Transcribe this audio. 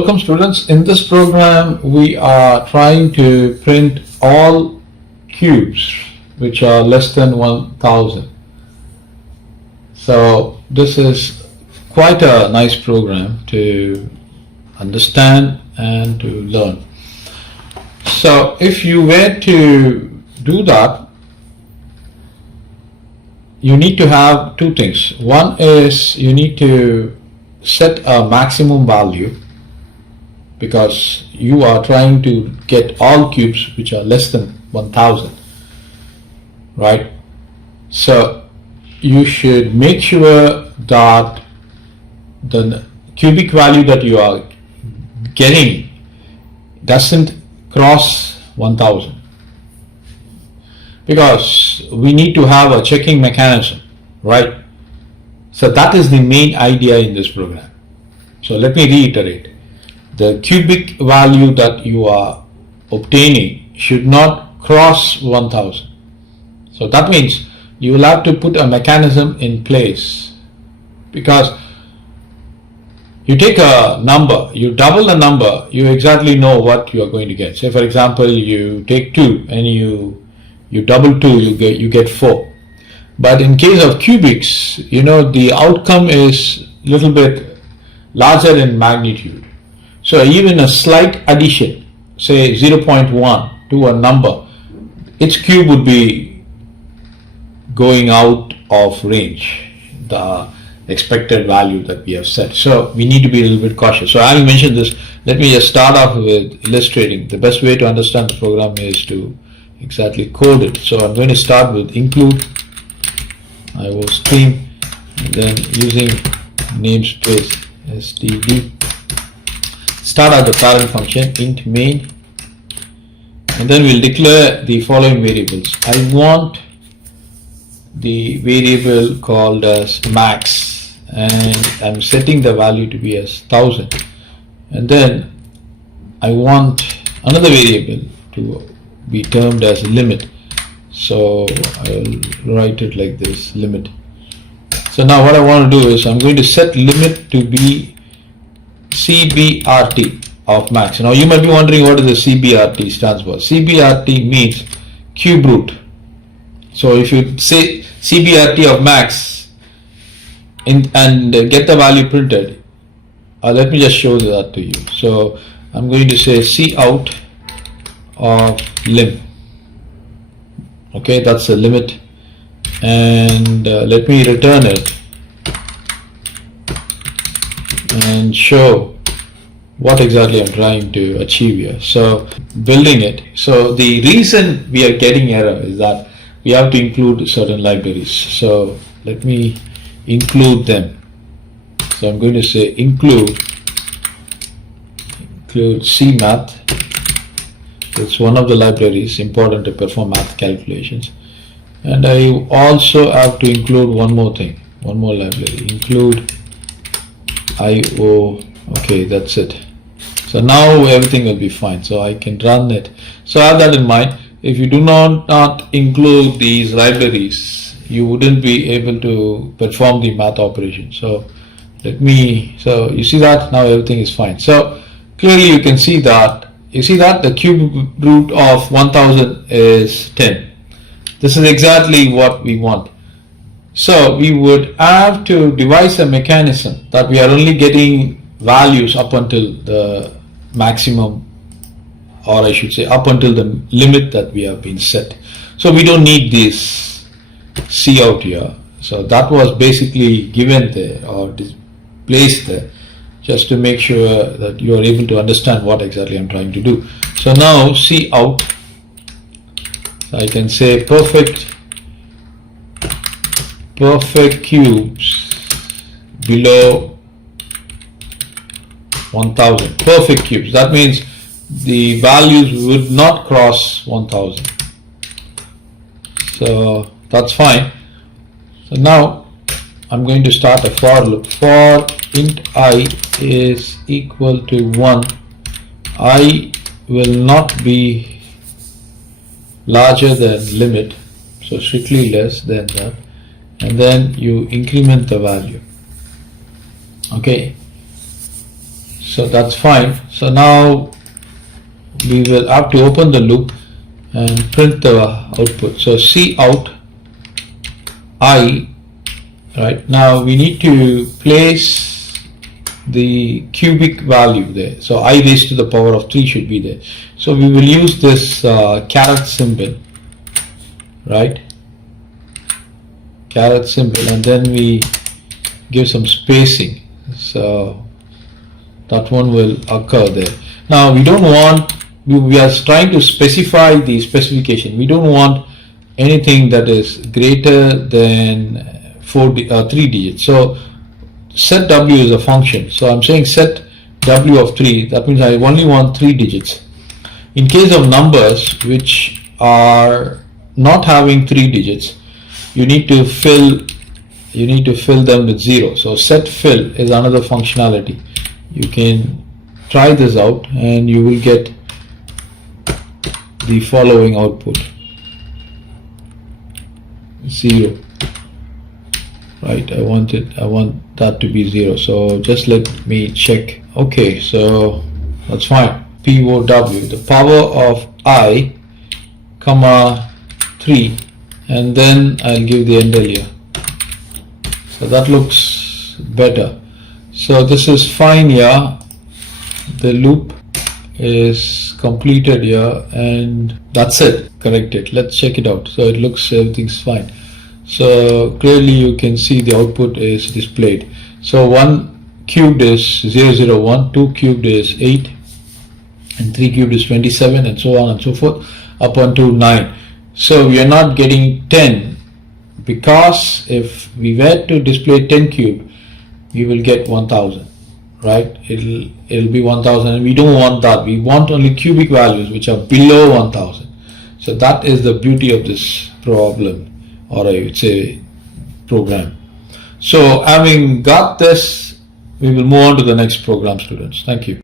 Welcome students. In this program we are trying to print all cubes which are less than 1000. So this is quite a nice program to understand and to learn. So if you were to do that, you need to have two things. One is you need to set a maximum value, because you are trying to get all cubes which are less than 1000, right? So you should make sure that the cubic value that you are getting doesn't cross 1000, because we need to have a checking mechanism, right? So that is the main idea in this program. So let me reiterate. The cubic value that you are obtaining should not cross 1000. So that means you will have to put a mechanism in place, because you take a number, you double the number, you exactly know what you are going to get. Say for example, you take 2 and you double 2, you get 4. But in case of cubics, the outcome is little bit larger in magnitude. So even a slight addition, say 0.1 to a number, its cube would be going out of range, the expected value that we have set. So we need to be a little bit cautious. So having mentioned this, let me just start off with illustrating. The best way to understand the program is to exactly code it. So I'm going to start with include. I will stream, and then using namespace std. Start as the parent function int main, and then we'll declare the following variables. I want the variable called as max, and I'm setting the value to be as 1000, and then I want another variable to be termed as limit. So I'll write it like this, limit. So now what I want to do is I'm going to set limit to be CBRT of max. Now you might be wondering what is the CBRT stands for. CBRT means cube root. So if you say CBRT of max and get the value printed, let me just show that to you. So I'm going to say cout of lim. Okay, that's the limit, and let me return it and show what exactly I'm trying to achieve here. So building it. So the reason we are getting error is that we have to include certain libraries. So let me include them. So I'm going to say include cmath. It's one of the libraries important to perform math calculations. And I also have to include one more thing, one more library, include IO. Okay, that's it. So now everything will be fine. So I can run it. So have that in mind. If you do not include these libraries, you wouldn't be able to perform the math operation. So so you see that now everything is fine. So clearly you can see that, the cube root of 1000 is 10. This is exactly what we want. So we would have to devise a mechanism that we are only getting values up until the maximum, or I should say up until the limit that we have been set. So we don't need this cout here. So that was basically given there or placed there just to make sure that you are able to understand what exactly I'm trying to do. So now cout, so I can say perfect cubes below 1000. Perfect cubes. That means the values would not cross 1000. So that's fine. So now I'm going to start a for loop. For int I is equal to 1, I will not be larger than limit, so strictly less than that, and then you increment the value. Okay, So that's fine. So now we will have to open the loop and print the output. So C out I, right? Now we need to place the cubic value there. So I raised to the power of 3 should be there. So we will use this caret symbol, right? Caret symbol, and then we give some spacing. So that one will occur there. Now we don't want, we are trying to specify the specification. We don't want anything that is greater than 3 digits. So set W is a function. So I'm saying set W of 3. That means I only want 3 digits. In case of numbers which are not having 3 digits, you need to fill them with 0. So set fill is another functionality. You can try this out and you will get the following output: 0. Right, I want that to be 0. So just let me check. Okay, so that's fine. POW, the power of I, comma 3, and then I'll give the ender here. So that looks better. So this is fine here. The loop is completed here, and that's it. Corrected. Let's check it out. So it looks, everything's fine. So clearly you can see the output is displayed. So 1 cubed is 001, 2 cubed is 8, and 3 cubed is 27, and so on and so forth up until 9. So we are not getting 10, because if we were to display 10 cube, we will get 1000, right? It'll be 1000, and we don't want that. We want only cubic values which are below 1000. So that is the beauty of this problem, or I would say program. So having got this, we will move on to the next program, students. Thank you.